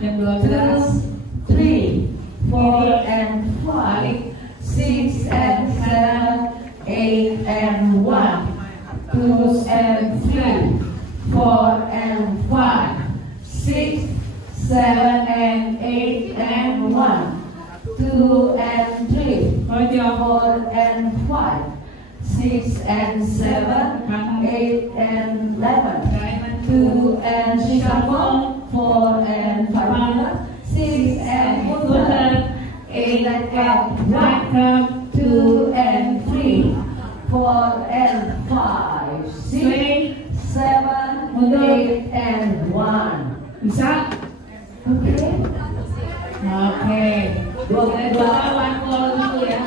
Yang 12. 3, 4 and 5, 6 and 7, 8 and 1, 2 and 3, 4 and 5, 6, 7 and 8 and 1, 2 and 3, 4 and 5, 6 and 7, 8 and 11, 2 and 3, 4 and 5, 6 and 7, 8 and 1, 2 and 3, 4 and 5, 6, 7, 8 and 1. Bisa? Oke. Oke. Boleh 2 lawan dulu ya.